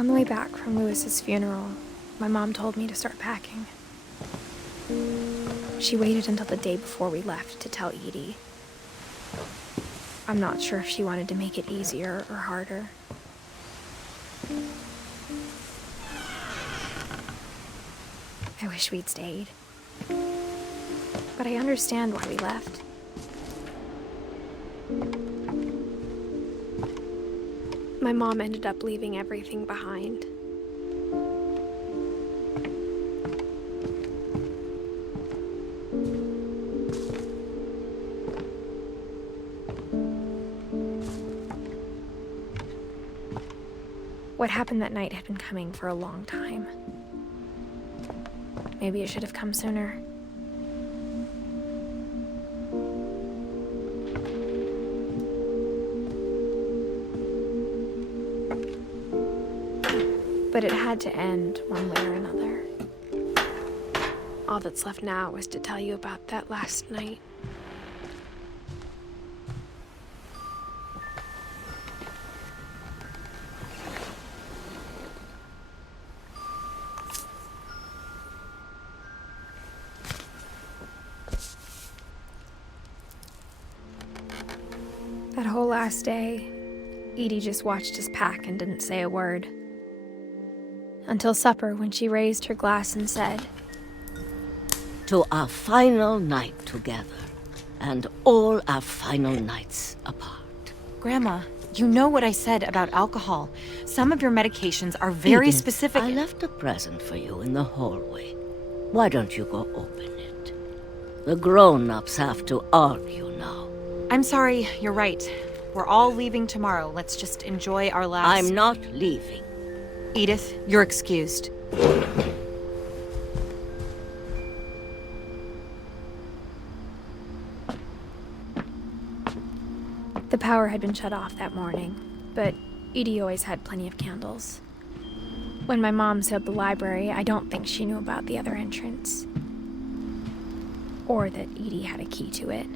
On the way back from Lewis's funeral, my mom told me to start packing. She waited until the day before we left to tell Edie. I'm not sure if she wanted to make it easier or harder. I wish we'd stayed. But I understand why we left. My mom ended up leaving everything behind. What happened that night had been coming for a long time. Maybe it should have come sooner. But it had to end one way or another. All that's left now is to tell you about that last night. That whole last day, Edie just watched us pack and didn't say a word. Until supper, when she raised her glass and said, "To our final night together, and all our final nights apart." Grandma, you know what I said about alcohol. Some of your medications are very Edith, specific. I left a present for you in the hallway. Why don't you go open it? The grown-ups have to argue now. I'm sorry, you're right. We're all leaving tomorrow. Let's just enjoy our last... I'm not leaving. Edith, you're excused. The power had been shut off that morning, but Edie always had plenty of candles. When my mom sealed the library, I don't think she knew about the other entrance. Or that Edie had a key to it.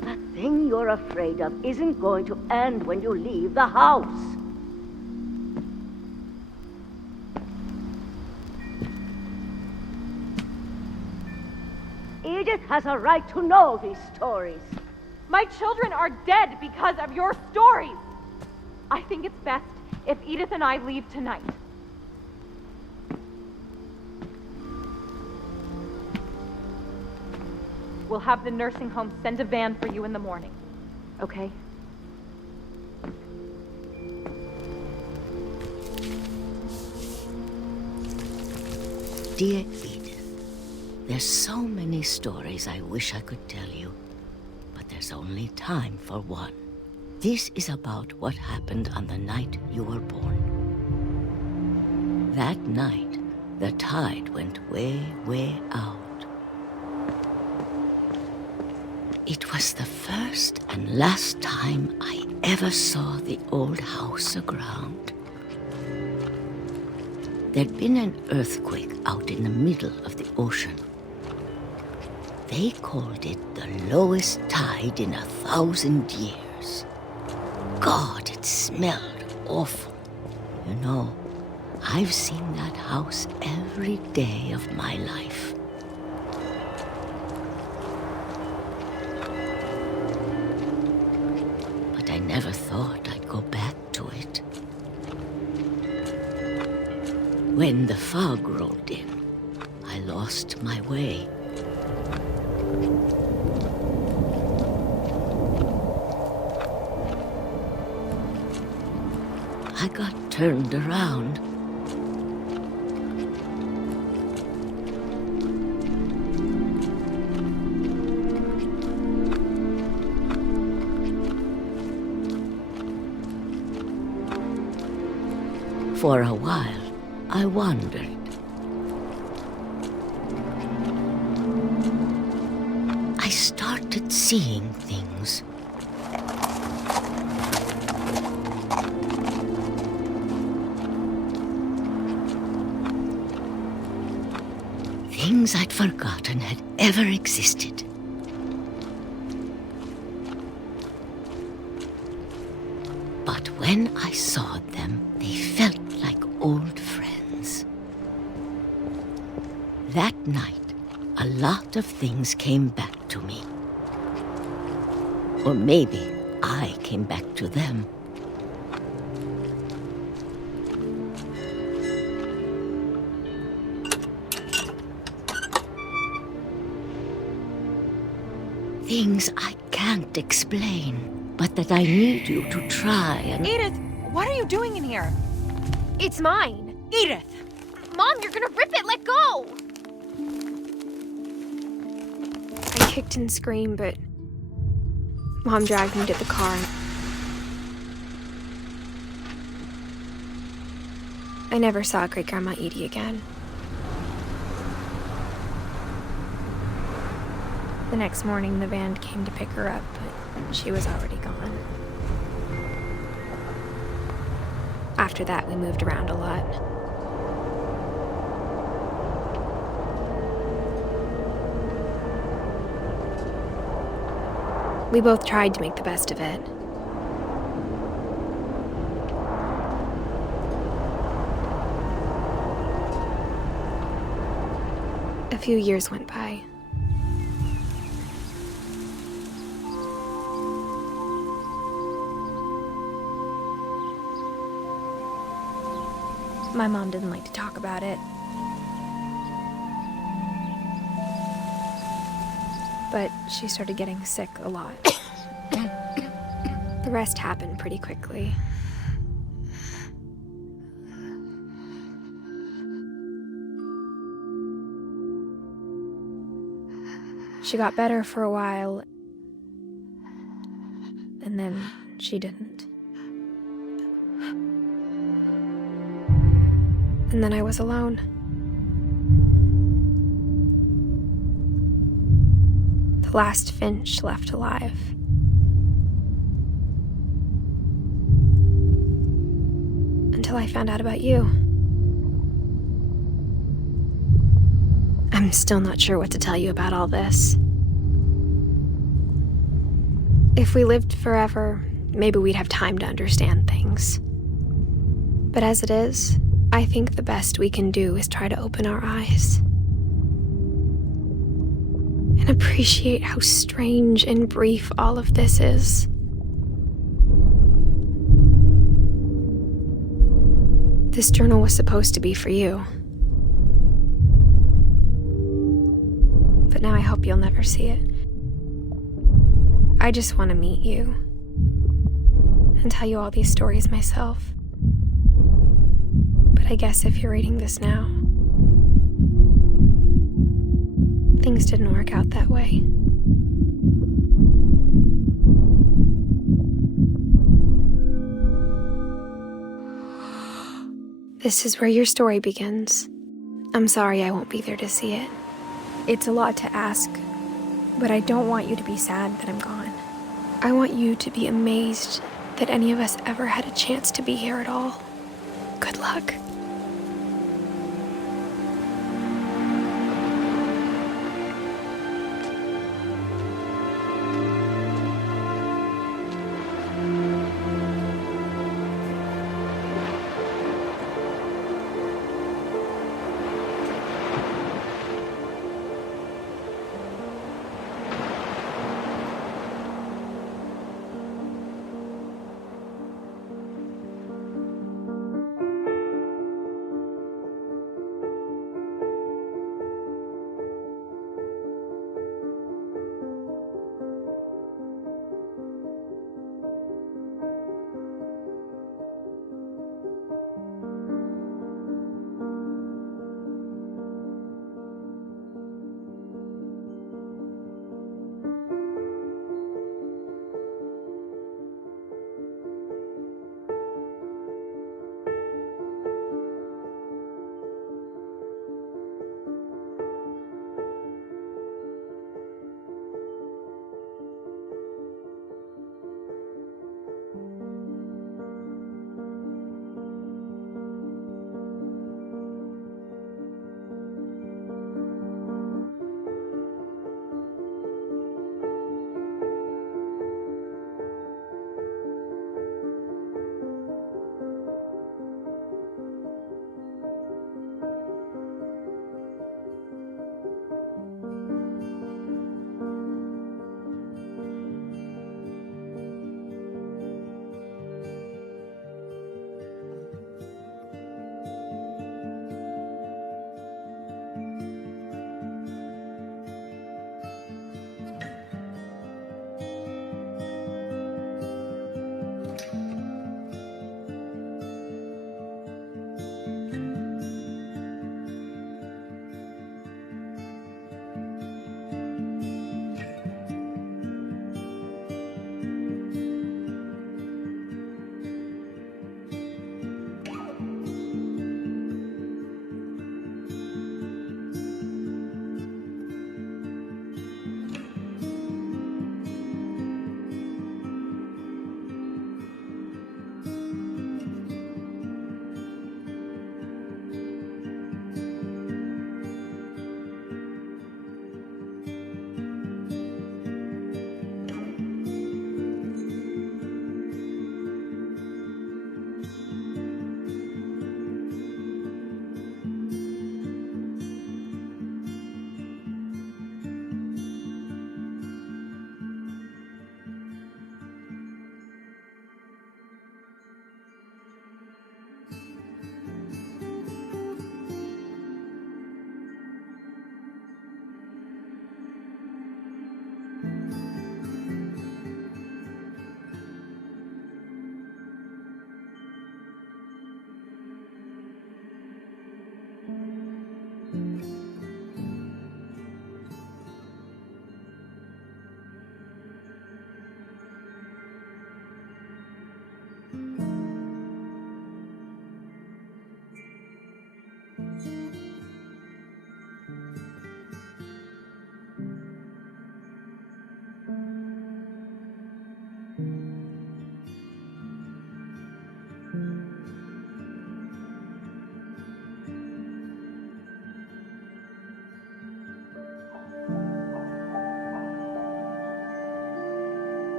The thing you're afraid of isn't going to end when you leave the house. Edith has a right to know these stories. My children are dead because of your stories. I think it's best if Edith and I leave tonight. We'll have the nursing home send a van for you in the morning, okay? Dear Edith, there's so many stories I wish I could tell you, but there's only time for one. This is about what happened on the night you were born. That night, the tide went way, way out. It was the first and last time I ever saw the old house aground. There'd been an earthquake out in the middle of the ocean. They called it the lowest tide in 1,000 years. God, it smelled awful. You know, I've seen that house every day of my life. But I never thought I'd go back to it. When the fog rolled in, I lost my way. I got turned around. For a while, I wandered. I started seeing things. things I'd forgotten had ever existed. But when I saw them, they felt like old friends. That night, a lot of things came back to me. Or maybe I came back to them. Things I can't explain, but that I need you to try and... Edith, what are you doing in here? It's mine. Edith! Mom, you're gonna rip it! Let go! I kicked and screamed, but Mom dragged me to the car. I never saw Great-Grandma Edie again. The next morning, the van came to pick her up, but she was already gone. After that, we moved around a lot. We both tried to make the best of it. A few years went by. My mom didn't like to talk about it. But she started getting sick a lot. The rest happened pretty quickly. She got better for a while, and then she didn't. And then I was alone. The last Finch left alive. Until I found out about you. I'm still not sure what to tell you about all this. If we lived forever, maybe we'd have time to understand things. But as it is, I think the best we can do is try to open our eyes and appreciate how strange and brief all of this is. This journal was supposed to be for you. But now I hope you'll never see it. I just want to meet you and tell you all these stories myself. But I guess if you're reading this now, things didn't work out that way. This is where your story begins. I'm sorry I won't be there to see it. It's a lot to ask, but I don't want you to be sad that I'm gone. I want you to be amazed that any of us ever had a chance to be here at all. Good luck.